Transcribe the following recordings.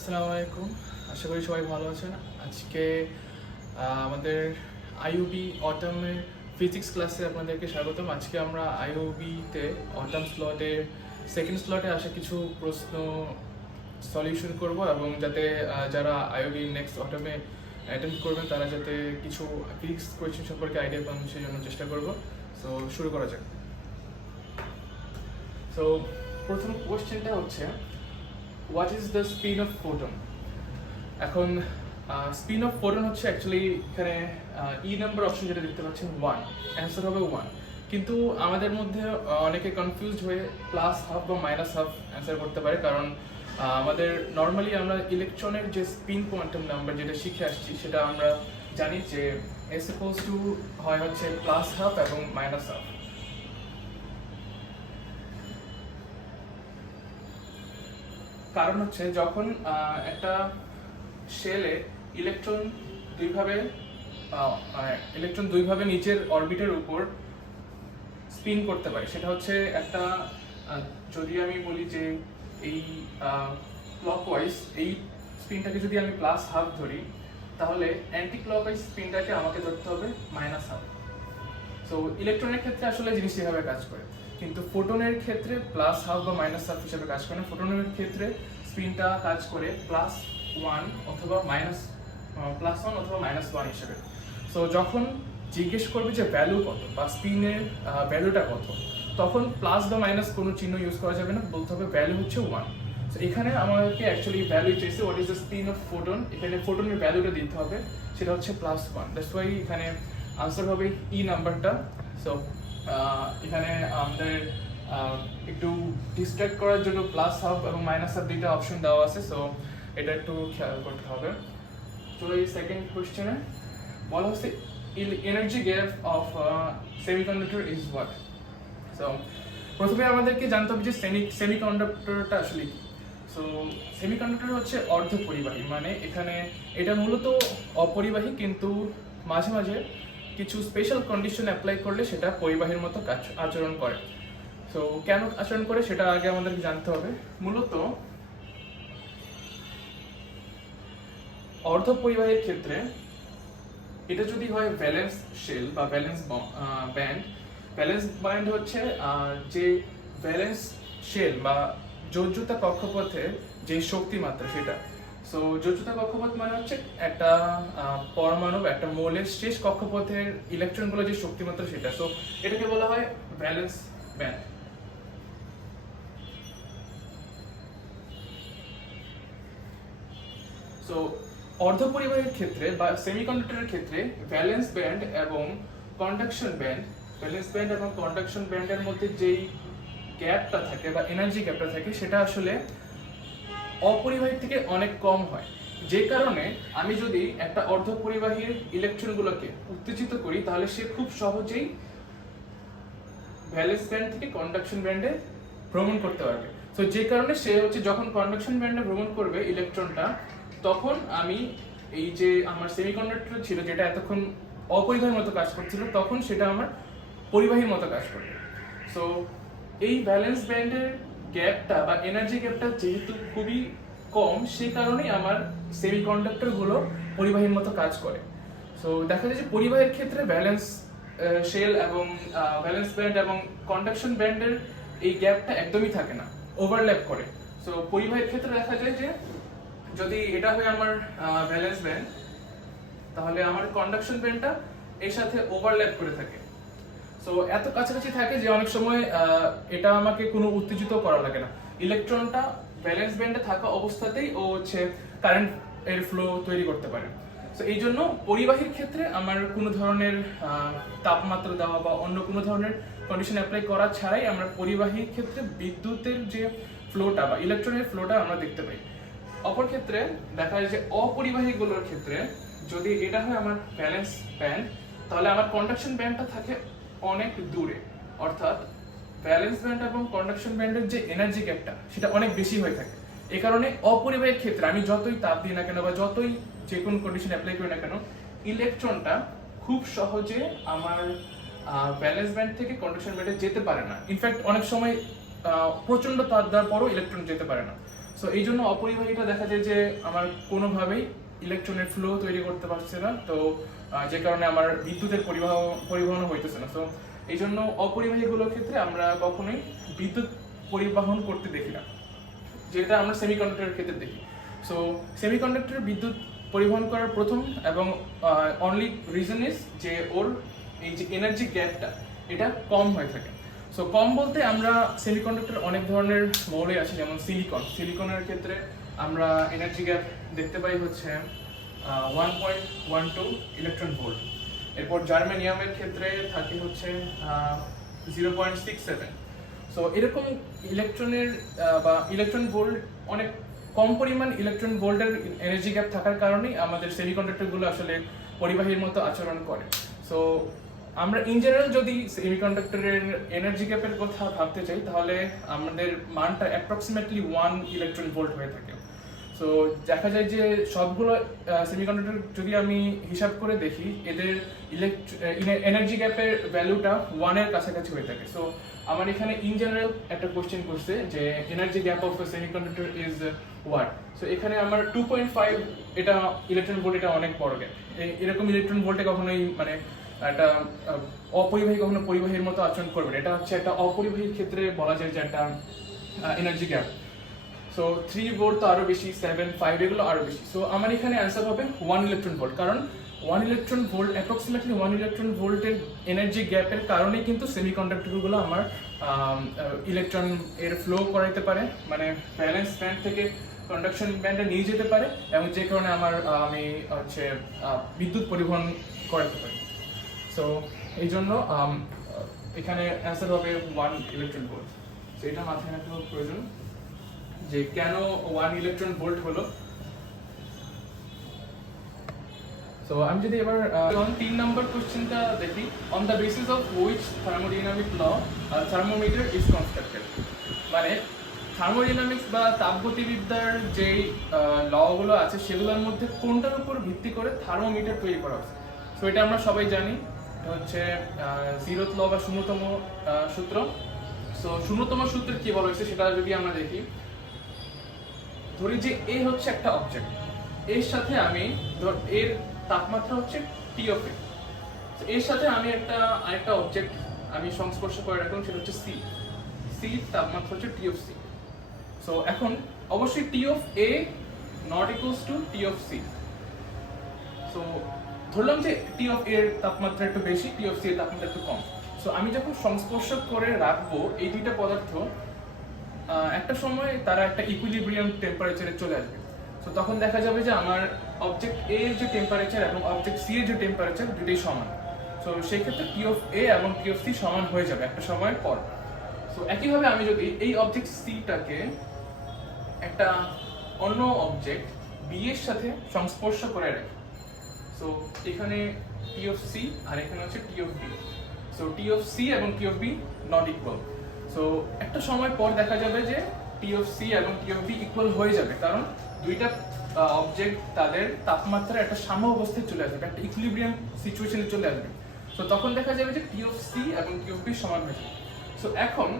আসসালামু আলাইকুম। আশা করি সবাই ভালো আছেন। আজকে আমাদের আইইউবি অটামের ফিজিক্স ক্লাসে আপনাদেরকে স্বাগতম। আজকে আমরা আইইউবিতে অটাম স্লটের সেকেন্ড স্লটে আসা কিছু প্রশ্ন সলিউশন করব এবং যাতে যারা আইইউবি নেক্সট অটামে অ্যাটেন্ড করবেন তারা যাতে কিছু ফিজিক্স কোয়েশ্চেন সম্পর্কে আইডিয়া পান সেই জন্য চেষ্টা করব। সো শুরু করা যাক। সো প্রথম কোয়েশ্চেনটা হচ্ছে what is the speed of photon. এখন স্পিন অফ ফোটন হচ্ছে অ্যাকচুয়ালি এখানে ই নাম্বার অপশন যেটা দেখতে পাচ্ছেন 1, অ্যান্সার হবে 1। কিন্তু আমাদের মধ্যে অনেকে কনফিউজড হয়ে প্লাস হাফ বা মাইনাস হাফ অ্যান্সার করতে পারে, কারণ আমাদের নর্মালি আমরা ইলেকট্রনের যে স্পিন কোয়ান্টাম নাম্বার যেটা শিখে আসছি সেটা আমরা জানি যে এস ইকুয়ালস টু হয় হচ্ছে প্লাস হাফ এবং মাইনাস হাফ। কারণ হচ্ছে যখন একটা শেলে ইলেকট্রন দুইভাবে নিচের অরবিটের উপর স্পিন করতে পারে, সেটা হচ্ছে একটা যদি আমি বলি যে এই ক্লকওয়াইজ এই স্পিনটাকে যদি আমি প্লাস হাফ ধরি, তাহলে অ্যান্টি ক্লকওয়াইজ স্পিনটাকে আমাকে ধরতে হবে মাইনাস হাফ। সো ইলেকট্রনের ক্ষেত্রে আসলে জিনিস এভাবে কাজ করে, কিন্তু ফোটনের ক্ষেত্রে প্লাস হাফ বা মাইনাস হাফ হিসেবে কাজ করে না। ফোটনের ক্ষেত্রে স্পিনটা কাজ করে প্লাস ওয়ান অথবা মাইনাস ওয়ান হিসেবে। সো যখন জিজ্ঞেস করবে যে ভ্যালু কত বা স্পিনের ভ্যালুটা কত, তখন প্লাস বা মাইনাস কোনো চিহ্ন ইউজ করা যাবে না, বলতে হবে ভ্যালু হচ্ছে ওয়ান। সো এখানে আমাদেরকে অ্যাকচুয়ালি ভ্যালু চাইছে what is the spin off photon. এখানে ফোটনের ভ্যালুটা দিতে হবে, সেটা হচ্ছে প্লাস ওয়ান। দ্যাটস ওয়াই এখানে আনসার হবে ই নাম্বারটা। সো এখানে আমাদের একটু ডিস্ট্রাক্ট করার জন্য প্লাস হাফ এবং মাইনাস হাফ দুইটা অপশন দেওয়া আছে, সো এটা একটু খেয়াল করতে হবে। চলো এই সেকেন্ড কোয়েশ্চেনে বলা হচ্ছে energy gap of semiconductor is what. So প্রথমে আমাদেরকে জানতে হবে যে সেমিকন্ডাক্টরটা আসলে কি। সো সেমিকন্ডাক্টর হচ্ছে অর্ধপরিবাহী, মানে এখানে এটা মূলত অপরিবাহী, কিন্তু মাঝে মাঝে কিছু স্পেশাল কন্ডিশন অ্যাপ্লাই করলে সেটা পরিবাহীর মতো আচরণ করে। সো কেন আচরণ করে সেটা আগে আমাদেরকে জানতে হবে। মূলত অর্ধপরিবাহীর ক্ষেত্রে এটা যদি হয় ভ্যালেন্স শেল বা ভ্যালেন্স ব্যান্ড হচ্ছে যে ভ্যালেন্স শেল বা যোজ্যতা কক্ষপথের যে শক্তি মাত্রা সেটা। সো যোজ্যতা কক্ষপথ মানে হচ্ছে একটা পরমাণু বা একটা মৌলের শেষ কক্ষপথের ইলেকট্রনগুলো যে শক্তিমাত্রা সেটা। সো এটাকে বলা হয় ভ্যালেন্স ব্যান্ড। সো অর্ধপরিবাহীর ক্ষেত্রে বা সেমিকন্ডাক্টরের ক্ষেত্রে ভ্যালেন্স ব্যান্ড এবং কন্ডাকশন ব্যান্ডের মধ্যে যেই গ্যাপটা থাকে বা এনার্জি গ্যাপটা থাকে সেটা আসলে অপরিবাহীর থেকে অনেক কম হয়। যে কারণে আমি যদি একটা অর্ধপরিবাহীর ইলেকট্রনগুলোকে উত্তেজিত করি, তাহলে সে খুব সহজেই ভ্যালেন্স ব্যান্ড থেকে কন্ডাকশন ব্যান্ডে ভ্রমণ করতে পারবে। তো যে কারণে সে হচ্ছে যখন কন্ডাকশন ব্যান্ডে ভ্রমণ করবে ইলেকট্রনটা, তখন আমি এই যে আমার সেমিকন্ডাক্টর ছিল যেটা এতক্ষণ অপরিবাহীর মতো কাজ করছিল, তখন সেটা আমার পরিবাহীর মতো কাজ করবে। সো এই ভ্যালেন্স ব্যান্ডের গ্যাপটা বা এনার্জি গ্যাপটা যেহেতু খুবই কম, সেই কারণেই আমার সেমিকন্ডাক্টরগুলো পরিবাহীর মতো কাজ করে। সো দেখা যায় যে পরিবাহীর ক্ষেত্রে ভ্যালেন্স শেল এবং ভ্যালেন্স ব্যান্ড এবং কন্ডাকশন ব্যান্ডের এই গ্যাপটা একদমই থাকে না, ওভারল্যাপ করে। সো পরিবাহীর ক্ষেত্রে দেখা যায় যে যদি এটা হয় আমার ভ্যালেন্স ব্যান্ড, তাহলে আমার কন্ডাকশন ব্যান্ডটা এর সাথে ওভারল্যাপ করে থাকে। সো এত কাছাকাছি থাকে যে অনেক সময় এটা আমাকে কোনো উত্তেজিত করা লাগে না। ইলেকট্রনটা ভ্যালেন্স ব্যান্ডে থাকা অবস্থাতেই ও হচ্ছে কারেন্ট এর ফ্লো তৈরি করতে পারে। সো এই জন্য পরিবাহীর ক্ষেত্রে আমার কোনো ধরনের তাপমাত্রা দেওয়া বা অন্য কোনো ধরনের কন্ডিশন অ্যাপ্লাই করা ছাড়াই আমরা পরিবাহীর ক্ষেত্রে বিদ্যুতের যে ফ্লোটা বা ইলেকট্রনের ফ্লোটা আমরা দেখতে পাই। অপর ক্ষেত্রে দেখা যায় যে অপরিবাহীগুলোর ক্ষেত্রে যদি এটা হয় আমার ভ্যালেন্স ব্যান্ড, তাহলে আমার কন্ডাকশন ব্যান্ডটা থাকে অনেক দূরে, অর্থাৎ ভ্যালেন্স ব্যান্ড এবং কন্ডাকশন ব্যান্ডের যে এনার্জি গ্যাপটা সেটা অনেক বেশি হয়ে থাকে। এই কারণে অপরিবাহীর ক্ষেত্রে আমি যতই তাপ দিই না কেন বা যতই যে কোনো কন্ডিশন অ্যাপ্লাই করি না কেন, ইলেকট্রনটা খুব সহজে আমার ভ্যালেন্স ব্যান্ড থেকে কন্ডাকশন ব্যান্ডে যেতে পারে না। ইনফ্যাক্ট অনেক সময় প্রচন্ড তাপ দেওয়ার পরও ইলেকট্রন যেতে পারে না। সো এই জন্য অপরিবাহীটা দেখা যায় যে আমার কোনোভাবেই ইলেকট্রনের ফ্লো তৈরি করতে পারছে না, তো যে কারণে আমার বিদ্যুতের পরিবহন হইতেছে না। সো এই জন্য অপরিবাহীগুলোর ক্ষেত্রে আমরা কখনোই বিদ্যুৎ পরিবহন করতে দেখি না, যেটা আমরা সেমিকন্ডাক্টরের ক্ষেত্রে দেখি। সো সেমিকন্ডাক্টরের বিদ্যুৎ পরিবহন করার প্রথম এবং অনলি রিজন ইজ যে ওর এই যে এনার্জি গ্যাপটা এটা কম হয়ে থাকে। সো কম বলতে আমরা সেমিকন্ডাক্টর অনেক ধরনের মৌলই আছে, যেমন সিলিকনের ক্ষেত্রে আমরা এনার্জি গ্যাপ দেখতে পাই হচ্ছে 1.12 ইলেকট্রন ভোল্ট। এরপর জার্মেনিয়ামের ক্ষেত্রে থাকে হচ্ছে 0.67। সো এরকম ইলেকট্রনের বা ইলেকট্রন ভোল্ট অনেক কম পরিমাণ ইলেকট্রন ভোল্টের এনার্জি গ্যাপ থাকার কারণেই আমাদের সেমিকন্ডাক্টরগুলো আসলে পরিবাহীর মতো আচরণ করে। সো আমরা ইন জেনারেল যদি সেমিকন্ডাক্টরের এনার্জি গ্যাপের কথা ভাবতে চাই, তাহলে আমাদের মানটা অ্যাপ্রক্সিমেটলি 1 ইলেকট্রন ভোল্ট হয়ে থাকে। সো দেখা যায় যে সবগুলো সেমিকন্ডাক্টর যদি আমি হিসাব করে দেখি, এদের এনার্জি গ্যাপের ভ্যালুটা 1 এর কাছাকাছি হয়ে থাকে। সো আমার এখানে ইন জেনারেল একটা কোশ্চেন করছে যে energy gap of semiconductor is what. So এখানে আমার 2.5 এটা ইলেকট্রন ভোল্ট, এটা অনেক বড় গ্যাপ। এরকম ইলেকট্রন ভোল্টে কখনোই মানে একটা অপরিবাহী কখনো পরিবাহীর মতো আচরণ করবে না। এটা হচ্ছে একটা অপরিবাহীর ক্ষেত্রে বলা যায় যে একটা এনার্জি গ্যাপ। সো 3 ভোল্ট তো আরো বেশি, 7, 5 এগুলো আরো বেশি। সো আমার এখানে অ্যান্সার হবে 1 ইলেকট্রন ভোল্ট, কারণ 1 ইলেকট্রন ভোল্ট অ্যাপ্রক্সিমেটলি 1 ইলেকট্রন ভোল্টের এনার্জি গ্যাপের কারণেই কিন্তু সেমিকন্ডাক্টরগুলো আমার ইলেকট্রন এর ফ্লো করাইতে পারে, মানে ভ্যালেন্স ব্যান্ড থেকে কন্ডাকশন ব্যান্ডে নিয়ে যেতে পারে, এবং যে কারণে আমার আমি হচ্ছে বিদ্যুৎ পরিবহন করাতে পারি। সো এই জন্য এখানে অ্যান্সার হবে 1 ইলেকট্রন ভোল্ট। সো এটা মাথায় রাখতে প্রয়োজন যে কেন 1 ইলেকট্রন ভোল্ট হলো। সো আমি যদি এবার 3 নম্বর কোশ্চেনটা দেখি, on the basis of which thermodynamic law thermometer is constructed, মানে থার্মোডাইনামিক্স বা তাপগতিবিদ্যার যে লগুলো আছে সেগুলোর মধ্যে কোনটার উপর ভিত্তি করে থার্মোমিটার তৈরি করা হয়েছে। সো এটা আমরা সবাই জানি, এটা হচ্ছে 0th ল বা শূন্যতম সূত্র। সো শূন্যতম সূত্রে কি বলা হয়েছে সেটা যদি আমরা দেখি, ধরি যে এ হচ্ছে একটা অবজেক্ট, এর সাথে আমি এর তাপমাত্রা হচ্ছে টি অফ এ, এর সাথে আমি আরেকটা অবজেক্ট আমি সংস্পর্শ করে রাখলাম, সেটা হচ্ছে সি তাপমাত্রা হচ্ছে টি অফ সি। সো এখন অবশ্যই T of A not equals to T of C. So ধরলাম যে টি অফ এর তাপমাত্রা একটু বেশি, টি অফ সি এর তাপমাত্রা একটু কম। সো আমি যখন সংস্পর্শ করে রাখবো এই দুইটা পদার্থ, একটা সময় তারা একটা ইকুইলিব্রিয়াম টেম্পারেচারে চলে আসবে। সো তখন দেখা যাবে যে আমার অবজেক্ট এ এর যে টেম্পারেচার এবং অবজেক্ট সি এর যে টেম্পারেচার দুটোই সমান। সো সেই ক্ষেত্রে টি অফ এ এবং টি অফ সি সমান হয়ে যাবে একটা সময়ের পর। সো একইভাবে আমি যদি এই অবজেক্ট সিটাকে একটা অন্য অবজেক্ট বি এর সাথে সংস্পর্শ করে রাখি, সো এখানে টি অফ সি আর এখানে হচ্ছে T of B. So T of C এবং T of B not equal. So একটা সময় পর দেখা যাবে যে টি অফ সি এবং টি অফ বি ইকুয়াল হয়ে যাবে, কারণ দুইটা অবজেক্ট তাদের তাপমাত্রা একটা সাম্য অবস্থায় চলে আসবে, একটা ইকুইলিব্রিয়াম সিচুয়েশনে চলে আসবে। সো তখন দেখা যাবে যে টি অফ সি এবং টি অফ বি সমান হয়ে যাবে। সো এখন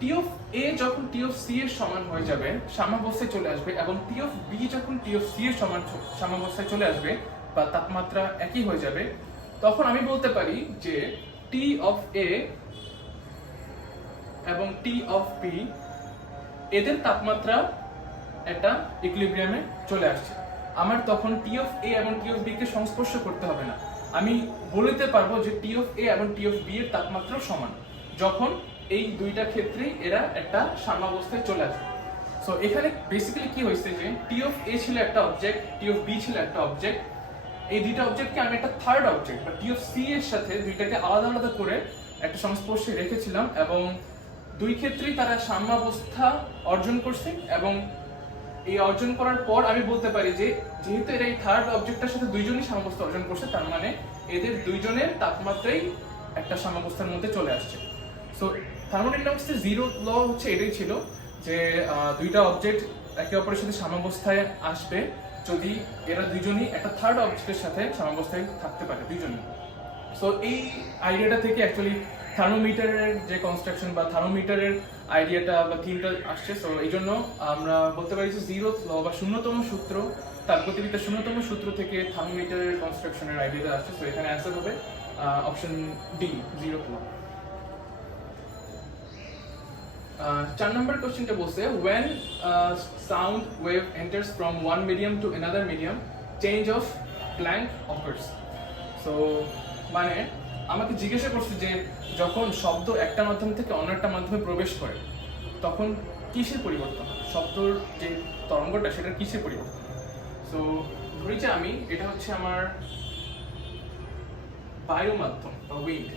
টি অফ এ যখন টি অফ সি এর সমান হয়ে যাবে, সাম্যাবস্থায় চলে আসবে, এবং টি অফ বি যখন টি অফ সি এর সমান সাম্যাবস্থায় চলে আসবে বা তাপমাত্রা একই হয়ে যাবে, তখন আমি বলতে পারি যে টি অফ এ এবং টি অফ বি এদের তাপমাত্রা একটা ইকুইলিব্রিয়ামে চলে আসছে। আমার তখন টি অফ এ এবং টি অফ বি কে সংস্পর্শ করতে হবে না, আমি বলতে পারবো যে টি অফ এ এবং টি অফ বি এর তাপমাত্রা সমান, যখন এই দুইটা ক্ষেত্রেই এরা একটা সাম্যাবস্থায় চলে আসবে। সো এখানে বেসিক্যালি কি হয়েছে যে টি অফ এ ছিল একটা অবজেক্ট, টি অফ বি ছিল একটা অবজেক্ট, এই দুইটা অবজেক্টকে আমি একটা থার্ড অবজেক্ট বা টি অফ সি এর সাথে দুইটাকে আলাদা আলাদা করে একটা সংস্পর্শে রেখেছিলাম, এবং দুই ক্ষেত্রেই তারা সাম্যাবস্থা অর্জন করছে। এবং এই অর্জন করার পর আমি বলতে পারি যে যেহেতু এরা এই থার্ড অবজেক্টটার সাথে দুইজনই সাম্যাবস্থা অর্জন করছে, তার মানে এদের দুইজনের তাপমাত্রাই একটা সাম্যাবস্থার মধ্যে চলে আসছে। সো থার্মোডাইনামিক্সের 0th ল হচ্ছে এটাই ছিল যে দুইটা অবজেক্ট একে অপরের সাথে সাম্যাবস্থায় আসবে যদি এরা দুইজনই একটা থার্ড অবজেক্টের সাথে সাম্যাবস্থায় থাকতে পারে দুইজনই। সো এই আইডিয়াটা থেকে অ্যাকচুয়ালি থার্মোমিটারের যে কনস্ট্রাকশন বা থার্মোমিটারের আইডিয়াটা বা থিমটা আসছে। সো এই জন্য আমরা বলতে পারি যে জিরো ল বা শূন্যতম সূত্র, তাপগতিবিদ্যার শূন্যতম সূত্র থেকে থার্মোমিটারের কনস্ট্রাকশনের আইডিয়াটা আসছে। সো এখানে অ্যান্সার হবে অপশন ডি, জিরো ল। 4 নম্বর কোশ্চেনটা বলছে when sound wave enters from one medium to another medium change of blank occurs। So মানে আমাকে জিজ্ঞাসা করছে যে যখন শব্দ একটা মাধ্যম থেকে অন্য একটা মাধ্যমে প্রবেশ করে তখন কিসের পরিবর্তন হয়, শব্দর যে তরঙ্গটা সেটা কিসের পরিবর্তন হয়। সো ধরি যে আমি এটা হচ্ছে আমার বায়ু মাধ্যম বা উইন্ড,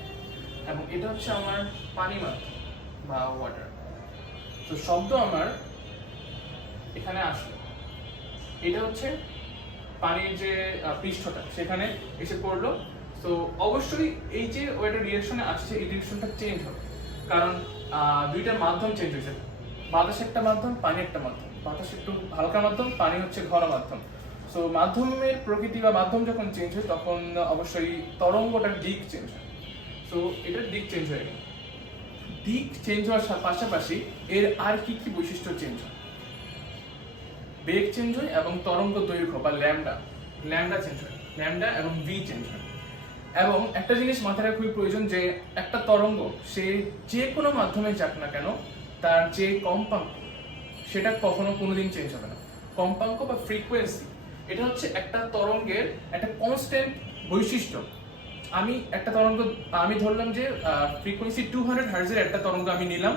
এবং এটা হচ্ছে আমার পানি মাধ্যম বা ওয়াটার। তো শব্দ আমার এখানে আসলো, এটা হচ্ছে পানির যে পৃষ্ঠটা সেখানে এসে পড়লো। তো অবশ্যই এই যে ওইটা ডিরেকশনে আসছে এই ডিরেকশনটা চেঞ্জ হবে, কারণ দুইটা মাধ্যম চেঞ্জ হয়েছে। বাতাস একটা মাধ্যম, পানি একটা মাধ্যম। বাতাস একটু হালকা মাধ্যম, পানি হচ্ছে ঘন মাধ্যম। সো মাধ্যমের প্রকৃতি বা মাধ্যম যখন চেঞ্জ হয় তখন অবশ্যই তরঙ্গটার দিক চেঞ্জ হয়। সো এটার দিক চেঞ্জ হয়ে গেল। দিক চেঞ্জ হওয়ার পাশাপাশি এর আর কি কি বৈশিষ্ট্য চেঞ্জ হয়, বেগ চেঞ্জ হয় এবং তরঙ্গ দৈর্ঘ্য বা ল্যামডা চেঞ্জ হয়, ল্যামডা এবং ভি চেঞ্জ হয়। এবং একটা জিনিস মাথায় রাখা খুবই প্রয়োজন যে একটা তরঙ্গ সে যে কোনো মাধ্যমে যাক না কেন তার যে কম্পাঙ্ক সেটা কখনো কোনোদিন চেঞ্জ হবে না। কম্পাঙ্ক বা ফ্রিকোয়েন্সি এটা হচ্ছে একটা তরঙ্গের একটা কনস্ট্যান্ট বৈশিষ্ট্য। আমি একটা তরঙ্গ আমি ধরলাম যে ফ্রিকোয়েন্সি 200 হার্টজের একটা তরঙ্গ আমি নিলাম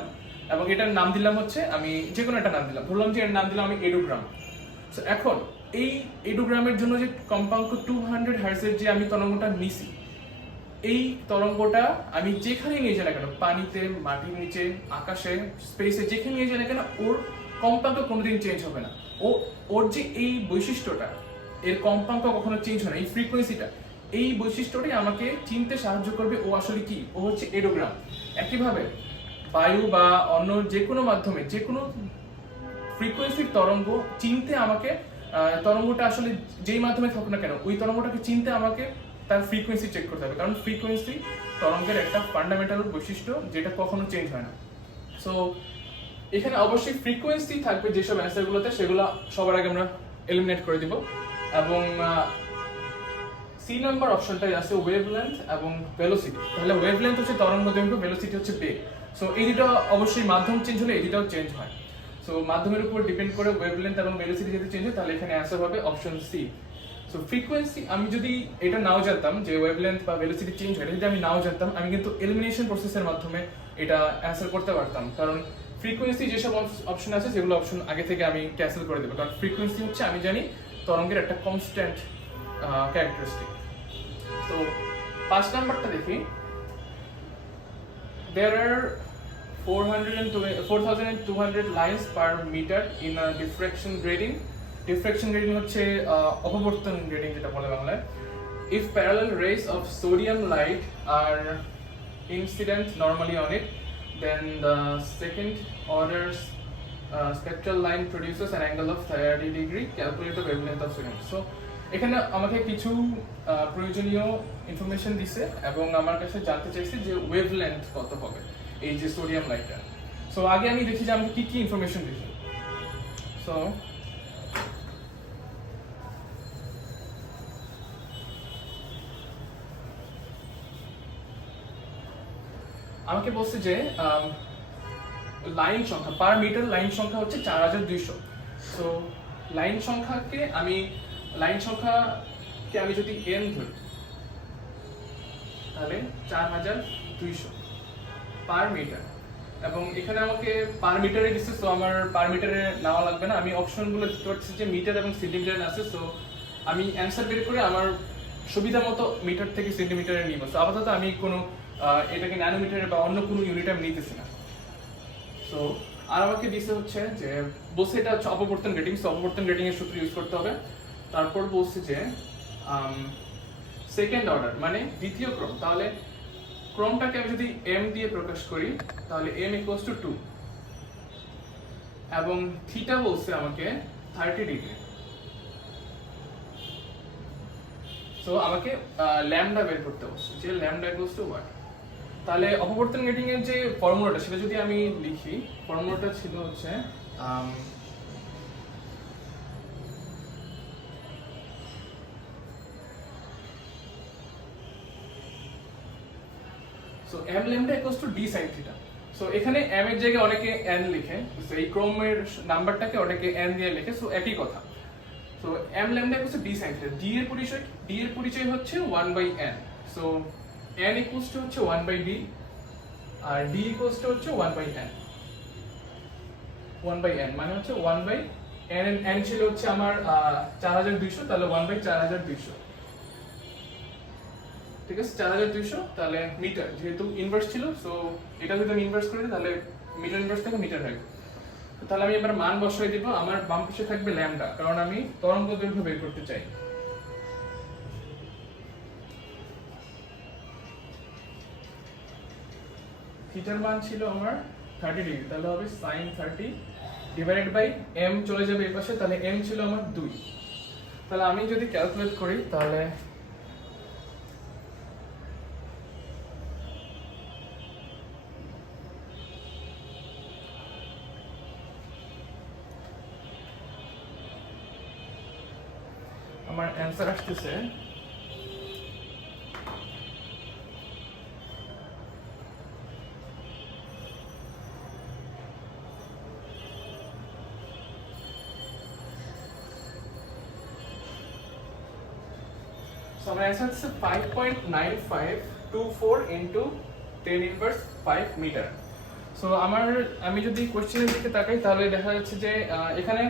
এবং এটার নাম দিলাম হচ্ছে, আমি যে কোনো একটা নাম দিলাম, ধরলাম যে এর নাম দিলাম আমি এডোগ্রাম। সো এখন এই এডোগ্রামের জন্য যে কম্পাঙ্ক 200 হার্টজের যে আমি তরঙ্গটা নিছি, এই তরঙ্গটা আমি যেখানে নিয়ে যাই না কেন, পানিতে, মাটির নিচে, আকাশে, স্পেসে, যেখানে নিয়ে যাই না কেন, ওর কম্পাঙ্ক কোনোদিন চেঞ্জ হবে না। ওর যে এই বৈশিষ্ট্যটা, এর কম্পাঙ্ক কখনো চেঞ্জ হয় না, এই ফ্রিকোয়েন্সিটা, এই বৈশিষ্ট্যটাই আমাকে চিনতে সাহায্য করবে ও আসলে কি, ও হচ্ছে এডোগ্রাম। একইভাবে বায়ু বা অন্য যে কোনো মাধ্যমে যে কোনো ফ্রিকোয়েন্সির তরঙ্গ চিনতে আমাকে, তরঙ্গটা আসলে যেই মাধ্যমে থাকুক না কেন ওই তরঙ্গটাকে চিনতে আমাকে তার ফ্রিকোয়েন্সি চেক করতে হবে, কারণ ফ্রিকোয়েন্সি তরঙ্গের একটা ফান্ডামেন্টাল বৈশিষ্ট্য যেটা কখনো চেঞ্জ হয় না। সো এখানে অবশ্যই ফ্রিকোয়েন্সি থাকবে যেসব অ্যান্সারগুলোতে, সেগুলো সবার আগে আমরা এলিমিনেট করে দিব। এবং সি নাম্বার অপশনটাই আছে ওয়েভলেন্থ এবং ভেলোসিটি। তাহলে ওয়েভলেন্থ হচ্ছে তরঙ্গ দৈর্ঘ্য, ভেলোসিটি হচ্ছে বেগ। সো এই দুটো অবশ্যই মাধ্যম চেঞ্জ হলে এই দুটাও চেঞ্জ হয়। সো মাধ্যমের উপর ডিপেন্ড করে ওয়েভলেন্থ এবং ভেলোসিটি যদি চেঞ্জ হয় তাহলে এখানে অ্যান্সার হবে অপশন সি। সো ফ্রিকোয়েন্সি আমি যদি এটা নাও জানতাম যে ওয়েভলেন্থ বা ভেলোসিটি চেঞ্জ হয়, যদি আমি নাও জানতাম আমি কিন্তু এলিমিনেশন প্রসেসের মাধ্যমে এটা অ্যান্সার করতে পারতাম, কারণ ফ্রিকোয়েন্সি যেসব অপশন আছে সেগুলো অপশন আগে থেকে আমি ক্যান্সেল করে দেবো, কারণ ফ্রিকোয়েন্সি হচ্ছে আমি জানি তরঙ্গের একটা কনস্ট্যান্ট ক্যারেক্টারিস্টিক। তো 5 নাম্বারটা দেখি। There are 4,200 lines per meter in a diffraction grating. Diffraction grating হচ্ছে অপবর্তন গ্রেডিং যেটা বলে বাংলায়। If parallel rays of sodium light are incident normally on it, then the second order spectral line produces an angle of 30 degree. Calculate the wavelength of sodium. So এখানে আমাকে কিছু প্রয়োজনীয় information দিছে এবং আমার কাছে জানতে চাইছে যে ওয়েভলেন্থ কত হবে এই যে সোডিয়াম লাইটটা। সো আগে আমি দেখি যে আমাকে কি কি ইনফরমেশন দিছে। সো আমাকে বলছে যে লাইন সংখ্যা পার মিটার লাইন সংখ্যা হচ্ছে 4200। সো লাইন সংখ্যাকে আমি যদি n ধরি তাহলে 4200 পার মিটার, এবং এখানে আমাকে পার মিটারে দিচ্ছে। সো আমার পার মিটারে নেওয়া লাগবে না, আমি অপশনগুলো দিতে পারছি যে মিটার এবং সেন্টিমিটার আছে। সো আমি অ্যান্সার বের করে আমার সুবিধা মতো মিটার থেকে সেন্টিমিটারে নিব। সো আপাতত আমি কোনো এটাকে ন্যানোমিটারে বা অন্য কোনো ইউনিট আমি নিতেছি না। সো আর আমাকে দিছে হচ্ছে যে বলছে এটা হচ্ছে অপবর্তন গ্রেডিং। সো অপবর্তন গ্রেডিং এর সূত্র ইউজ করতে হবে। তারপর বলছে যে সেকেন্ড অর্ডার মানে দ্বিতীয় ক্রম, তাহলে ক্রমটাকে আমি যদি m দিয়ে প্রকাশ করি তাহলে m = 2 এবং থিটা বলছে আমাকে 30 ডিগ্রি। সো সো আমাকে ল্যামডা বের করতে হচ্ছে, যে ল্যামডা ইকুয়ালস টু ওয়াট। তাহলে অপবর্তন গেটিং এর যে ফর্মুলাটা সেটা যদি আমি লিখি, ফর্মুলাটা ছিল হচ্ছে so m lambda equals to d sin theta. So এখানে m এর জায়গায় অনেকে n লিখে, সো এই ক্রমের নাম্বারটাকে অনেকে n দিয়ে লিখে, সো একই কথা। So m lambda equals to d sin theta. d এর পরিচয় হচ্ছে 1/n। So n equals to হচ্ছে 1/d R d equals to হচ্ছে 1/n। 1/n মানে হচ্ছে 1/n, n ছিল হচ্ছে আমার 4200, তাহলে 1/4200, ঠিক আছে 4200, তাহলে মিটার, যেহেতু ইনভার্স ছিল সো এটা যদি আমি ইনভার্স করি তাহলে মিটার ইনভার্স থেকে মিটার হবে। তাহলে আমি এবার মান বসাই দিব, আমার বাম পাশে থাকবে ল্যামডা, কারণ আমি তরঙ্গ দৈর্ঘ্য বের করতে চাই। থিটার মান ছিল আমার 30 ডিগ্রি, তাহলে হবে sin 30 ডিভাইডেড বাই m, চলে যাবে এই পাশে, তাহলে m ছিল আমার 2। তাহলে আমি যদি ক্যালকুলেট করি তাহলে আমার অ্যান্সার আসতেছে আমার অ্যান্সার হচ্ছে 5.9524 ইনটু 10 ইনভার্স 5 মিটার। সো আমি যদি কোশ্চেনের দিকে তাকাই তাহলে দেখা যাচ্ছে যে এখানে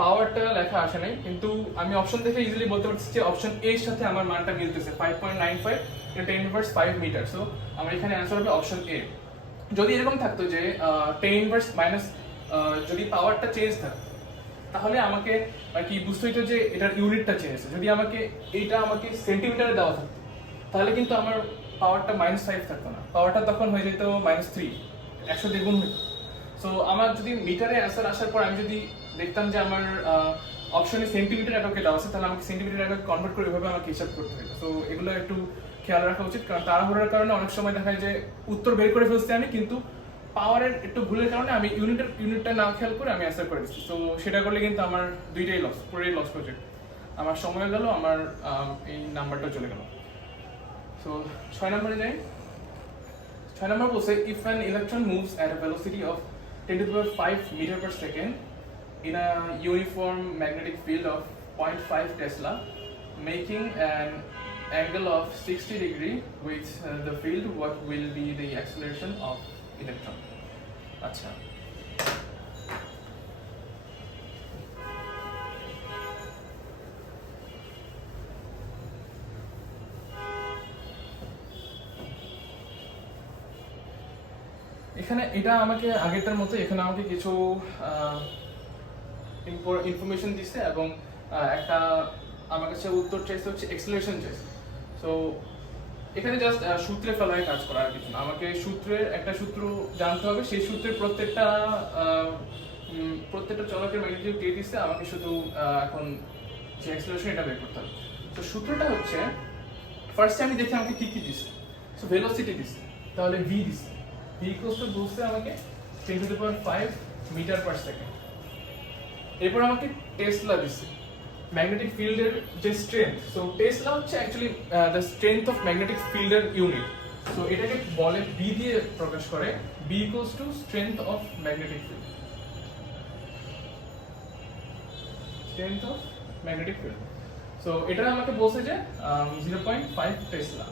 পাওয়ারটা লেখা আসে নাই, কিন্তু আমি অপশন দেখে ইজিলি বলতে পারছি যে অপশন এ এর সাথে আমার মানটা মিলতেছে 5.95 ইনটু 10 ইনভার্স 5 মিটার। সো আমার এখানে অ্যান্সার হবে অপশন এ। যদি এরকম থাকতো যে 10 ইনভার্স মাইনাস, যদি পাওয়ারটা চেঞ্জ থাকতো তাহলে আমাকে আর কি বুঝতে হইতো যে এটার ইউনিটটা চেঞ্জ হয়েছে। যদি এইটা আমাকে সেন্টিমিটারে দেওয়া থাকতো তাহলে কিন্তু আমার পাওয়ারটা -5 থাকতো না, পাওয়ারটা তখন হয়ে যেত -3, 100 দ্বিগুণ হতো। সো আমার যদি মিটারে অ্যান্সার আসার পর আমি যদি দেখতাম যে আমার অপশনে সেন্টিমিটার এককে দেওয়া আছে, তাহলে আমাকে সেন্টিমিটার এককে কনভার্ট করে এভাবে আমাকে হিসাব করতে হতো। সো এগুলো একটু খেয়াল রাখা উচিত, কারণ তাড়াহুড়োর কারণে অনেক সময় দেখা যায় যে উত্তর বের করে ফেলছি আমি, কিন্তু পাওয়ারের একটু ভুলের কারণে আমি ইউনিটটা না খেয়াল করে আমি অ্যান্সার করে দিচ্ছি। সো সেটা করলে কিন্তু আমার দুইটাই লস, পুরোই লস প্রজেক্ট, আমার সময় গেল, আমার এই নাম্বারটা চলে গেল। সো 6 নম্বরে যাই। 6 নম্বর বলছে if an electron moves at a velocity of 10⁵ metre per second in a uniform magnetic field of 0.5 Tesla, making an angle of 60 degree with the field, what will be the acceleration of electron? আচ্ছা, এখানে এটা আমাকে আগেরটার মতো এখানে আমাকে কিছু information দিচ্ছে এবং একটা আমার কাছে উত্তর চাইছে হচ্ছে এক্সেলারেশন চাইছে। সো এখানে জাস্ট সূত্রে ফেলায় কাজ করা আর কিছু না, আমাকে একটা সূত্র জানতে হবে, সেই সূত্রের প্রত্যেকটা চলকের ম্যাগনিটিউড দিয়ে দিচ্ছে, আমাকে শুধু এখন যে এক্সেলারেশন এটা বের করতে হবে। তো সূত্রটা হচ্ছে ফার্স্টে আমি দেখি আমাকে কি কি দিচ্ছে। সো ভেলোসিটি দিচ্ছে, তাহলে ভি দিচ্ছে, ভি ইকুয়ালস টু বলছে আমাকে 10⁵ মিটার পার সেকেন্ড। এরপর আমাকে টেসলা দিচ্ছে, ম্যাগনেটিক ফিল্ডের যে স্ট্রেংথ। সো টেসলা হচ্ছে actually the strength of magnetic ফিল্ডের ইউনিট। সো এটাকে বলে বি দিয়ে প্রকাশ করে, B equals to strength of magnetic field, strength of magnetic field. So এটা আমাকে বলছে যে 0.5 টেসলা,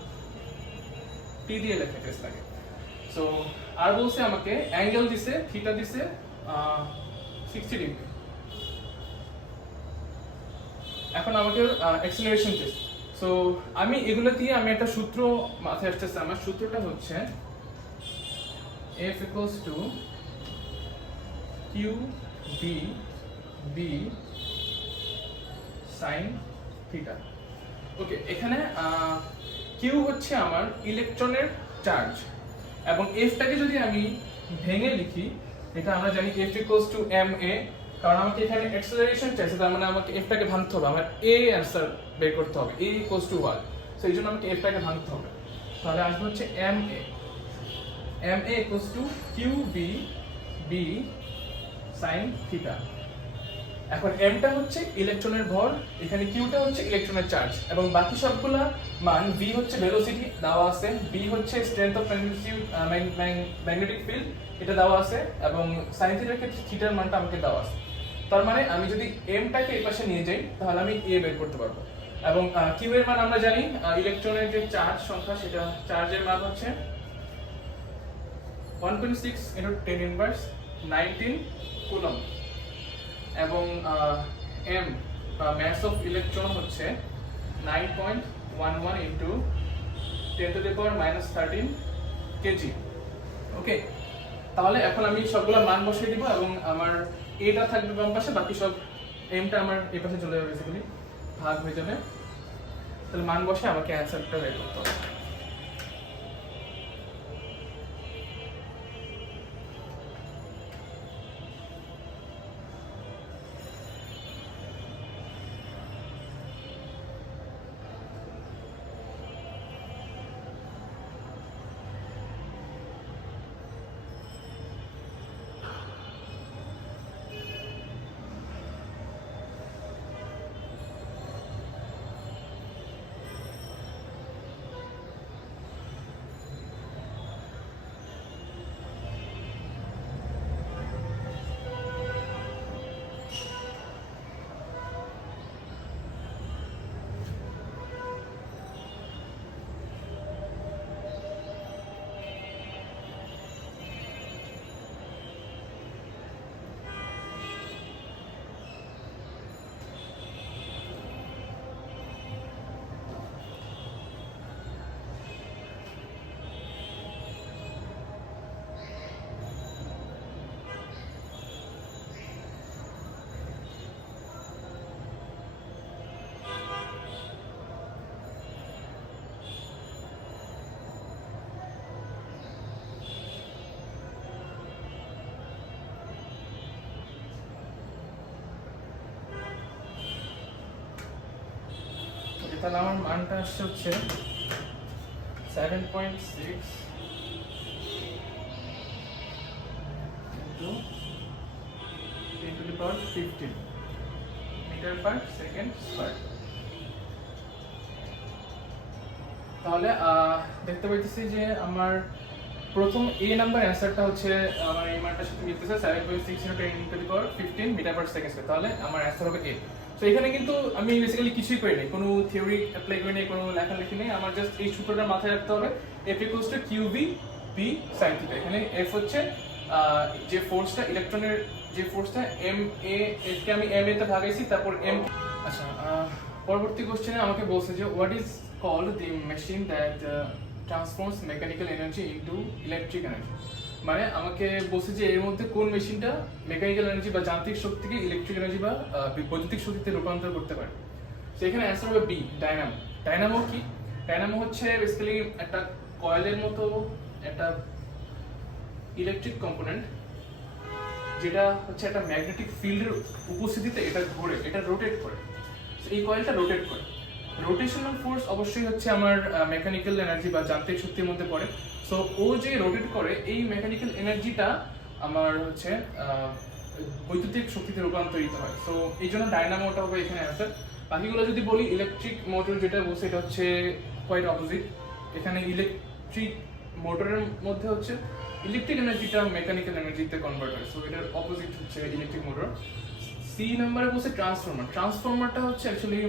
টি দিয়ে লেখে টেসলাকে। সো আর বলছে আমাকে অ্যাঙ্গেল দিছে, থিটা দিছে 60 ডিগ্রি। এখন আমাকে অ্যাক্সিলারেশন চাইছে। সো আমি এগুলো দিয়ে আমি একটা সূত্র মাথায় আসতেছে, আমার সূত্রটা হচ্ছে F equals to Q B B sin theta. Okay, এখানে Q হচ্ছে আমার ইলেকট্রনের চার্জ, এবং F টাকে যদি আমি ভেঙে লিখি, এটা আমরা জানি F equals to ma, কারণ আমাকে এখানে অ্যাক্সেলারেশন চাইছে, তার মানে আমাকে এফটাকে ভাঙতে হবে, আমার এ অ্যান্সার বের করতে হবে, এ ইকুয়ালস টু 1, সো এই জন্য আমাকে এফটাকে ভাঙতে হবে। তাহলে আসবে হচ্ছে M A equals to Q B sine theta. এখন এমটা হচ্ছে ইলেকট্রনের ভর, এখানে কিউটা হচ্ছে ইলেকট্রনের চার্জ, এবং বাকি সবগুলা মান, ভি হচ্ছে ভেলোসিটি দেওয়া আছে, বি হচ্ছে স্ট্রেংথ অফ ম্যাগনেটিক ফিল্ড এটা দেওয়া আছে, এবং সাইন থিটার ক্ষেত্রে থিটার মানটা আমাকে দেওয়া আছে। তার মানে আমি যদি এমটাকে এই পাশে নিয়ে যাই তাহলে আমি এ বের করতে পারবো। এবং কিউ এর মান আমরা জানি, ইলেকট্রনের যে চার্জ সংখ্যা সেটা, চার্জের মান হচ্ছে 1.6 × 10 ইনভার্স 19 কুলম্ব, এবং এম মাস অফ ইলেকট্রন হচ্ছে 9.11 × 10⁻⁻13 কেজি। ওকে, তাহলে এখন আমি সবগুলো মান বসিয়ে দিব, এবং আমার এটা থাকবে বাম পাশে, বাকি সব এমটা আমার এই পাশে চলে যাবে, বেসিক্যালি ভাগ হয়ে যাবে। তাহলে মান বসে আমাকে অ্যান্সারটা বের করতে হবে। তাহলে আমার মানটা আসছে হচ্ছে 7.6 × 10⁻15 m/s²। তাহলে দেখতে পাইতেছি যে আমার প্রথম এ নাম্বার অ্যান্সারটা হচ্ছে আমার এই মানটার সাথে মিলতেছে, 7.6 × 10⁻15 m/s²। তাহলে আমার অ্যান্সার হবে এ। তো এখানে কিন্তু আমি বেসিক্যালি কিছুই করি নাই, কোনো থিওরি অ্যাপ্লাই করি নাই, কোনো লেখালেখি নেই, আমার জাস্ট এই সূত্রটা মাথায় রাখতে হবে, F = QV B sin θ। এখানে F হচ্ছে যে ফোর্সটা, ইলেকট্রনের যে ফোর্সটা, এম এ, এফকে আমি এম এ তে ভাগাইছি, তারপর এম। আচ্ছা, পরবর্তী কোশ্চেনে আমাকে বলছে যে what is called the machine that transforms mechanical energy into electric energy. মানে আমাকে বলছে যে এর মধ্যে কোন মেশিনটা মেকানিক্যাল এনার্জি বা যান্ত্রিক শক্তিকে ইলেকট্রিক এনার্জি বা বৈদ্যুতিক শক্তিতে রূপান্তর করতে পারে। তো এখানে অ্যান্সার হবে বি, ডায়নামো। ডায়নামো কি? ডায়নামো হচ্ছে বেসিক্যালি একটা কয়েলের মতো একটা ইলেকট্রিক কম্পোনেন্ট, যেটা হচ্ছে একটা ম্যাগনেটিক ফিল্ডের উপস্থিতিতে এটা ঘোরে, এটা রোটেট করে। এই কয়েলটা রোটেট করে। রোটেশনাল ফোর্স অবশ্যই হচ্ছে আমার মেকানিক্যাল এনার্জি বা যান্ত্রিক শক্তির মধ্যে পড়ে। সো ও যে রোটেট করে, এই মেকানিক্যাল এনার্জিটা আমার হচ্ছে বৈদ্যুতিক শক্তিতে রূপান্তরিত হয়। সো এই জন্য ডায়নামোটা হবে এখানে অ্যান্সার। বাকিগুলো যদি বলি, ইলেকট্রিক মোটর যেটা বলছে এটা হচ্ছে কোয়াইট অপোজিট। এখানে ইলেকট্রিক মোটরের মধ্যে হচ্ছে ইলেকট্রিক এনার্জিটা মেকানিক্যাল এনার্জিতে কনভার্ট হয়, সো এটার অপোজিট হচ্ছে ইলেকট্রিক মোটর। সি নাম্বারে বলছে ট্রান্সফরমার। ট্রান্সফরমারটা হচ্ছে অ্যাকচুয়ালি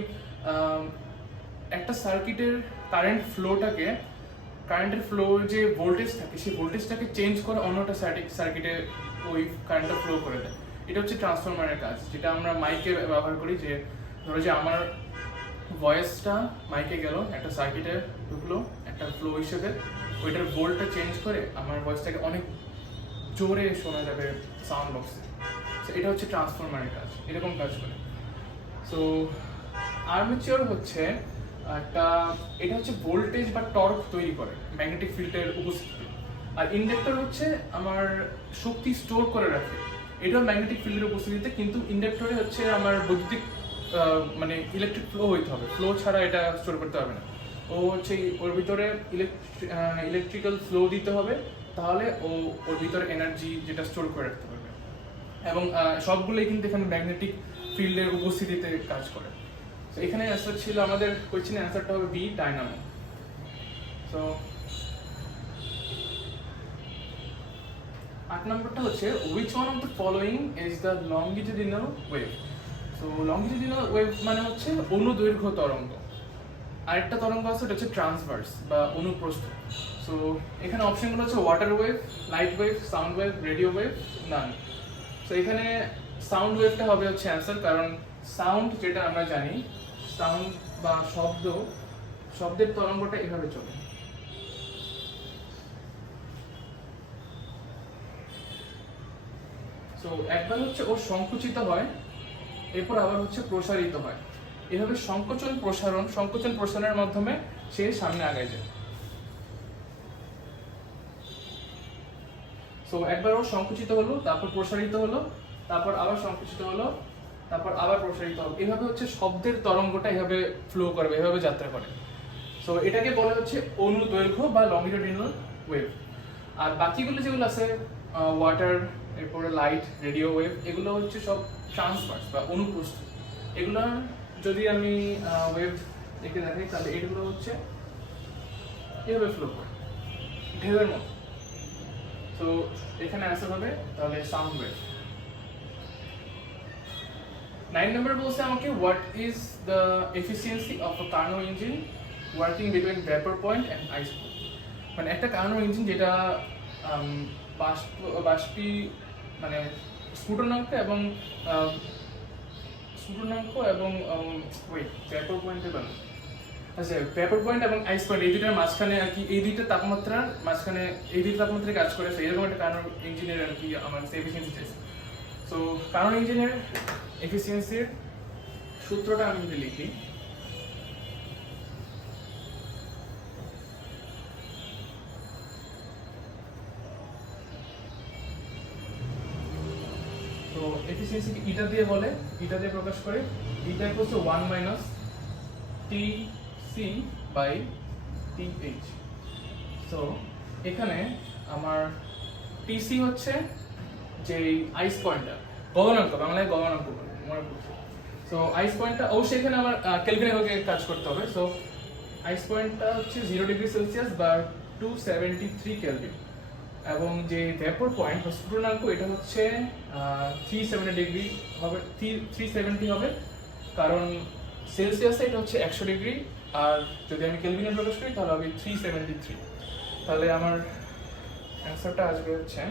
একটা সার্কিটের কারেন্টের ফ্লো যে ভোল্টেজ থাকে, সেই ভোল্টেজটাকে চেঞ্জ করে অন্য একটা সার্কিটে ওই কারেন্টটা ফ্লো করে দেয়। এটা হচ্ছে ট্রান্সফরমারের কাজ, যেটা আমরা মাইকে ব্যবহার করি। যে ধরো যে আমার ভয়েসটা মাইকে গেল, একটা সার্কিটে ঢুকলো একটা ফ্লো হিসেবে, ওইটার ভোল্টটা চেঞ্জ করে আমার ভয়েসটাকে অনেক জোরে শোনা যাবে সাউন্ড বক্সে। সো এটা হচ্ছে ট্রান্সফরমারের কাজ, এরকম কাজ করে। সো আর্মেচার হচ্ছে এটা হচ্ছে ভোল্টেজ বা টর্ক তৈরি করে ম্যাগনেটিক ফিল্ডের উপস্থিতিতে। আর ইন্ডাক্টর হচ্ছে আমার শক্তি স্টোর করে রাখে এটাও ম্যাগনেটিক ফিল্ডের উপস্থিতিতে, কিন্তু ইন্ডাক্টরে হচ্ছে আমার বৈদ্যুতিক মানে ইলেকট্রিক ফ্লো হইতে হবে, ফ্লো ছাড়া এটা স্টোর করতে হবে না। ও হচ্ছে ওর ভিতরে ইলেকট্রিক্যাল ফ্লো দিতে হবে, তাহলে ওর ভিতরে এনার্জি যেটা স্টোর করে রাখতে পারবে। এবং সবগুলোই কিন্তু এখানে ম্যাগনেটিক ফিল্ডের উপস্থিতিতে কাজ করে। তো এখানে অ্যান্সার ছিল আমাদের কোয়েশ্চেনের অ্যান্সারটা হবে বি, ডায়নামো। সো 8 নম্বরটা হচ্ছে which one of the following is the longitudinal wave? So longitudinal wave মানে হচ্ছে অনুদৈর্ঘ্য তরঙ্গ। আরেকটা তরঙ্গ আছে, এটা হচ্ছে ট্রান্সভার্স বা অনুপ্রস্থ। সো এখানে অপশনগুলো হচ্ছে water wave, light wave, sound wave, radio wave, none. So এখানে সাউন্ড ওয়েভটা হবে হচ্ছে অ্যান্সার, কারণ সাউন্ড যেটা আমরা জানি, সাউন্ড বা শব্দের তরঙ্গটা এভাবে চলে। সো একবার হচ্ছে ও সংকুচিত হয়, এরপর আবার হচ্ছে প্রসারিত হয়, এভাবে সংকোচন প্রসারণের মাধ্যমে সে সামনে আগায় যায়। সো একবার ও সংকুচিত হলো, তারপর প্রসারিত হলো, তারপর আবার সংকুচিত হলো, তারপর আবার প্রসারিত হলো, এভাবে হচ্ছে শব্দের তরঙ্গটা এভাবে ফ্লো করবে, এভাবে যাত্রা করে। সো এটাকে বলে হচ্ছে অনুদৈর্ঘ্য বা লংগিটিউডিনাল ওয়েভ। আর বাকিগুলো যেগুলো আছে ওয়াটার, এরপরে লাইট, রেডিও ওয়েভ, এগুলো হচ্ছে সব ট্রান্সভার্স বা অনুপ্রস্থ। এগুলো যদি আমি ওয়েভ দেখে দেখাই, তাহলে এগুলো হচ্ছে এভাবে ফ্লো করে ঢেউয়ের মতো। তো এখানে অ্যান্সার হবে তাহলে সাউন্ড ওয়েভ। 9 নম্বর বলছে আমাকে what is the efficiency of a Carnot engine working between vapour point and ice point. মানে একটা কার্নো ইঞ্জিন যেটা মানে স্ফুটনাঙ্ক এবং ভ্যাপর পয়েন্টে বানানো। আচ্ছা, ভ্যাপর পয়েন্ট এবং আইস পয়েন্ট এই দুইটার মাঝখানে আর কি, এই দুইটা তাপমাত্রার মাঝখানে এই দুইটা তাপমাত্রায় কাজ করে। এরকম একটা কার্নো ইঞ্জিনের আর কি আমার এফিসিয়েন্সি চাইছে। সো কার্নো ইঞ্জিনের এফিসিয়েন্সির সূত্রটা আমি যদি লিখি, তো এফিসিয়েন্সিকে ইটা দিয়ে বলে, ইটা দিয়ে প্রকাশ করে। Eta equals to 1 minus TC by TH. So এখানে আমার টিসি হচ্ছে যে আইস পয়েন্টটা, গগনাঙ্ক, বাংলায় গগনাঙ্ক বলে মনে করছি। সো আইস পয়েন্টটা অবশ্যই এখানে আমার কেলভিনে কাজ করতে হবে। সো আইস পয়েন্টটা হচ্ছে 0 ডিগ্রি সেলসিয়াস বা 273 কেলভিন, এবং যে ভ্যাপর পয়েন্ট বা স্ফুটনাঙ্ক এটা হচ্ছে 370 ডিগ্রি হবে, 370 হবে, কারণ সেলসিয়াসে এটা হচ্ছে 100 ডিগ্রি, আর যদি আমি কেলভিনে প্রকাশ করি তাহলে হবে 373। তাহলে আমার অ্যান্সারটা আসবে হচ্ছে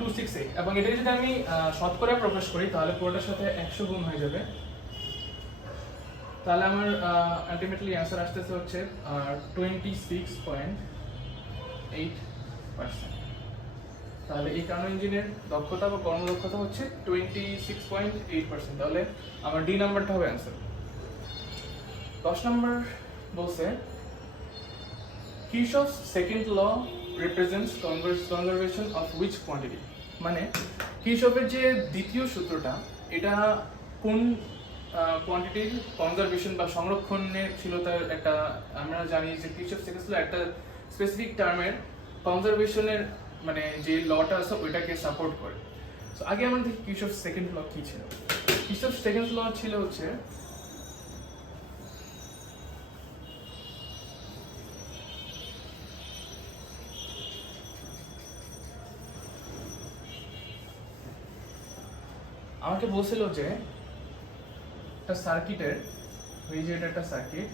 .268। এবং এটা যদি আমি শতকরা প্রকাশ করি তাহলে পুরোটার সাথে 100 গুণ হয়ে যাবে। তাহলে আমার আলটিমেটলি অ্যান্সার আসতেছে হচ্ছে 26.8%। তাহলে এই কার্নো ইঞ্জিনের দক্ষতা বা কর্মদক্ষতা হচ্ছে 26.8%। তাহলে আমার ডি নাম্বারটা হবে অ্যান্সার। 10 নম্বর বলছে Kirchhoff's second law represents conservation of which quantity? মানে কিরশফের যে দ্বিতীয় সূত্রটা, এটা কোন কোয়ান্টিটির কনজারভেশন বা সংরক্ষণের ছিল তার একটা, আমরা জানি যে কিরশফ সেকেন্ড ল একটা স্পেসিফিক টার্মের কনজারভেশনের মানে যে লটা আছে ওইটাকে সাপোর্ট করে। সো আগে আমরা দেখি কিরশফ সেকেন্ড ল কি ছিল। কিরশফ সেকেন্ড ল ছিল হচ্ছে আমাকে বলছিল যে একটা সার্কিটের, এই যে এটা একটা সার্কিট,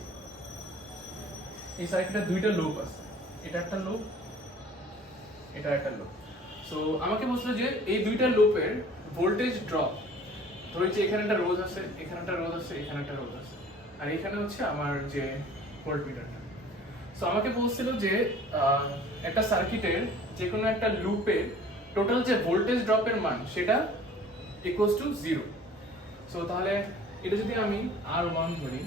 এই সার্কিটের দুইটা লুপ আছে, এটা একটা লুপ, এটা একটা লুপ। সো আমাকে বলছিল যে এই দুইটা লুপের ভোল্টেজ ড্রপ, ধরেছি এখানে একটা রোধ আছে, এখানে একটা রোধ আছে, এখানে একটা রোধ আছে, আর এখানে হচ্ছে আমার যে ভোল্টমিটারটা। সো আমাকে বলছিল যে একটা সার্কিটের যে কোনো একটা লুপের টোটাল যে ভোল্টেজ ড্রপের মান সেটা ইকুয়ালস টু 0। সো তাহলে এটা যদি আমি R1 ধরি,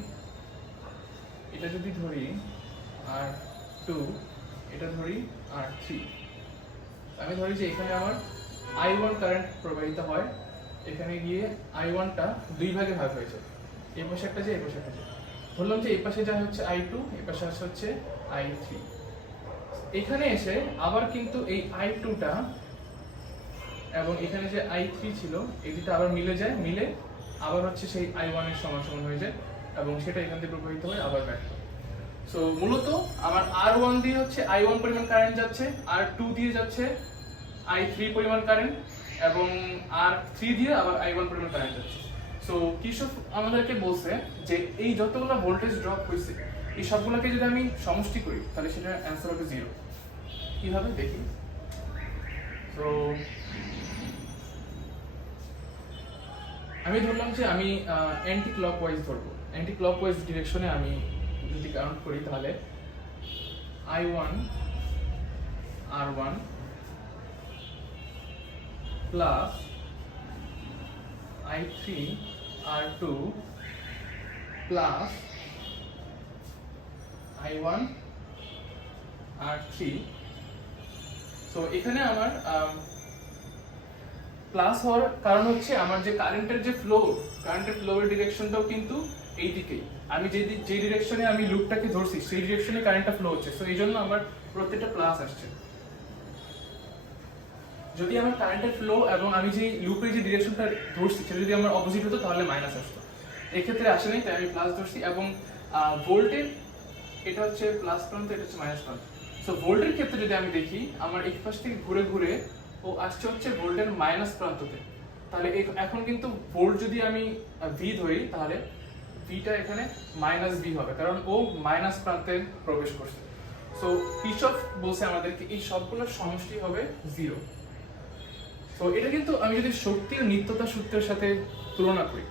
এটা যদি ধরি R2, এটা ধরি R3, আমি ধরি যে এখানে আমার I1 কারেন্ট প্রবাহিত হয়, এখানে গিয়ে I1টা দুই ভাগে ভাগ হয়েছে, এই পাশে একটা যায় এই পাশে একটা যায়। ধরলাম যে এই পাশে যা হচ্ছে I2, এই পাশে আসে হচ্ছে I3। এখানে এসে আবার কিন্তু এই I2টা এবং এখানে যে I3 ছিল এই দুটো আবার মিলে যায়, মিলে আবার হচ্ছে সেই I1 এর সমান সমান হয়ে যায় এবং সেটা এখান থেকে প্রবাহিত হয় আবার ব্যাক। সো মূলত আমার R1 দিয়ে হচ্ছে I1 পরিমাণ কারেন্ট যাচ্ছে, R2 দিয়ে যাচ্ছে I3 পরিমাণ কারেন্ট এবং R3 দিয়ে আবার I1 পরিমাণ কারেন্ট যাচ্ছে। সো কিরশফ আমাদেরকে বলছে যে এই যতগুলো ভোল্টেজ ড্রপ হয়েছে এই সবগুলোকে যদি আমি সমষ্টি করি তাহলে সেটা অ্যান্সার হবে 0। কিভাবে দেখি। সো আমি ধরলাম যে আমি অ্যান্টি ক্লকওয়াইজ ধরবো, অ্যান্টি ক্লকওয়াইজ ডিরেকশনে আমি যদি কাউন্ট করি তাহলে I1 R1 plus I3 R2 plus I1 R3। তো এখানে আমার প্লাস হওয়ার কারণ হচ্ছে আমার যে কারেন্টের যে ফ্লো, কারেন্টের ফ্লোয়ের ডিরেকশনটাও কিন্তু এই দিকেই, আমি যে ডিরেকশনে আমি লুপটাকে ধরছি সেই ডিরেকশনে কারেন্টটা ফ্লো হচ্ছে, সো এই জন্য আমার প্রত্যেকটা প্লাস আসছে। যদি আমার কারেন্টের ফ্লো এবং আমি যে লুপের যে ডিরেকশনটা ধরছি সেটা যদি আমার অপোজিট হতো তাহলে মাইনাস আসতো, এক্ষেত্রে আসে নাই তাই আমি প্লাস ধরছি। এবং ভোল্টের এটা হচ্ছে প্লাস প্রান্ত, এটা হচ্ছে মাইনাস প্রান্ত। সো ভোল্টের ক্ষেত্রে যদি আমি দেখি আমার এই পাশ থেকে ঘুরে ঘুরে ও আসছে হচ্ছে ভোল্টের মাইনাস প্রান্ততে, তাহলে এখন কিন্তু ভোল্ট যদি আমি ভি ধরি তাহলে ভিটা এখানে মাইনাস ভি হবে কারণ ও মাইনাস প্রান্তে প্রবেশ করছে। সো কিরশফ বলছে আমাদেরকে এই সবগুলোর সমষ্টি হবে 0। তো এটা কিন্তু আমি যদি শক্তির নিত্যতা সূত্রের সাথে তুলনা করি,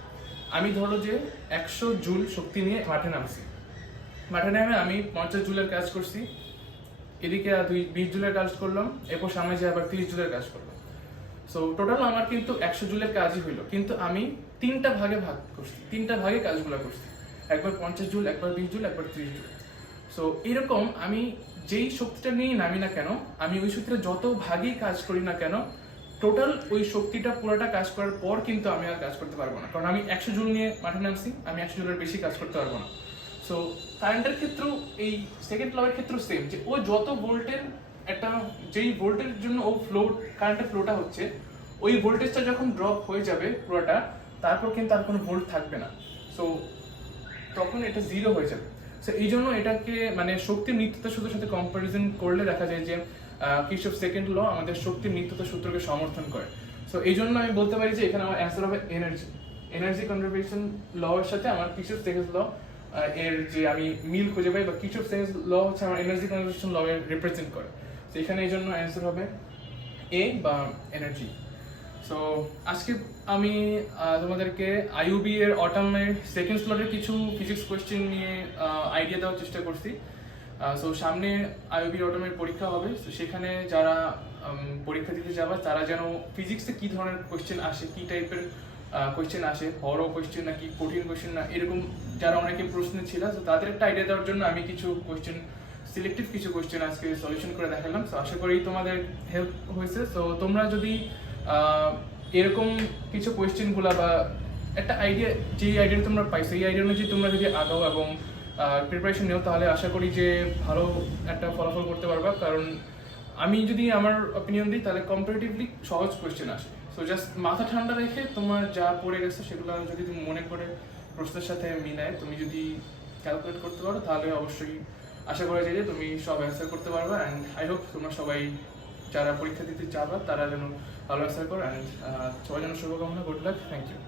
আমি ধরো যে 100 জুল শক্তি নিয়ে মাঠে নামছি, মাঠে নেমে আমি 50 জুলের কাজ করছি, এদিকে 20 জুলের কাজ করলাম, এরপর সামনে যে আবার 30 জুলের কাজ করলাম। সো টোটাল আমার কিন্তু 100 জুলের কাজই হইলো, কিন্তু আমি 3টা ভাগে ভাগ করছি, 3টা ভাগে কাজগুলো করছি, একবার 50 জুল, একবার 20 জুল, একবার 30 জুল। সো এরকম আমি যেই শক্তিটা নিয়ে নামি না কেন, আমি ওই সূত্রে যত ভাগেই কাজ করি না কেন, টোটাল ওই শক্তিটা পুরোটা কাজ করার পর কিন্তু আমি আর কাজ করতে পারবো না, কারণ আমি 100 জুল নিয়ে মাঠে নামছি, আমি 100 জুলের বেশি কাজ করতে পারবো না। সো কারেন্টের ক্ষেত্রেও এই সেকেন্ড লয়ের ক্ষেত্রেও সেম, যে ও যত ভোল্টের একটা যেই ভোল্টের জন্য ও ফ্লো কারেন্টের ফ্লোটা হচ্ছে ওই ভোল্টেজটা যখন ড্রপ হয়ে যাবে পুরোটা, তারপর কিন্তু আর কোনো ভোল্ট থাকবে না, সো তখন এটা 0 হয়ে যাবে। সো এই জন্য এটাকে মানে শক্তির নিত্যতা সূত্রের সাথে কম্পারিজন করলে দেখা যায় যে কিরশফ সেকেন্ড ল আমাদের শক্তির নিত্যতা সূত্রকে সমর্থন করে। সো এই জন্য আমি বলতে পারি যে এখানে আমার অ্যান্সার হবে এনার্জি কনজারভেশন ল এর সাথে আমার কিরশফ সেকেন্ড ল এর যে আমি মিল খুঁজে পাই, বা কিরশফ সেকেন্ড ল হচ্ছে আমার এনার্জি কনজারভেশন ল এর রিপ্রেজেন্ট করে। তো এখানে এই জন্য অ্যান্সার হবে এ বা এনার্জি। সো আজকে আমি তোমাদেরকে আইইউবি এর অটামের সেকেন্ড স্লটের কিছু ফিজিক্স কোয়েশ্চেন নিয়ে আইডিয়া দেওয়ার চেষ্টা করছি। সো সামনে আইইউবি অটামের পরীক্ষা হবে, তো সেখানে যারা পরীক্ষা দিতে যাবে তারা যেন ফিজিক্সে কি ধরনের কোয়েশ্চেন আসে, কি টাইপের কোয়েশ্চেন আসে, বড় কোয়েশ্চেন নাকি কঠিন কোয়েশ্চেন না, এরকম যারা অনেকে প্রশ্ন ছিল, তো তাদের একটা আইডিয়া দেওয়ার জন্য আমি কিছু কোয়েশ্চেন সিলেক্টিভ কিছু কোয়েশ্চেন আজকে সলিউশন করে দেখালাম। সো আশা করি তোমাদের হেল্প হয়েছে। সো তোমরা যদি এরকম কিছু কোয়েশ্চেনগুলো বা একটা আইডিয়া, যেই আইডিয়া তোমরা পাইছো এই আইডিয়া অনুযায়ী তোমরা যদি আগাও এবং প্রিপারেশন নেও তাহলে আশা করি যে ভালো একটা ফলাফল করতে পারবা। কারণ আমি যদি আমার অপিনিয়ন দিই তাহলে কম্পারেটিভলি সহজ কোয়েশ্চেন আসে। সো জাস্ট মাথা ঠান্ডা রেখে তোমার যা পড়ে গেছে সেগুলো যদি তুমি মনে করে প্রশ্নের সাথে মিলায় তুমি যদি ক্যালকুলেট করতে পারো তাহলে অবশ্যই আশা করা যায় যে তুমি সব অ্যান্সার করতে পারবে। অ্যান্ড আই হোপ তোমরা সবাই যারা পরীক্ষা দিতে চাবা তারা যেন ভালো অ্যান্সার করো। অ্যান্ড সবার জন্য শুভকামনা, গুড লাক, থ্যাংক ইউ।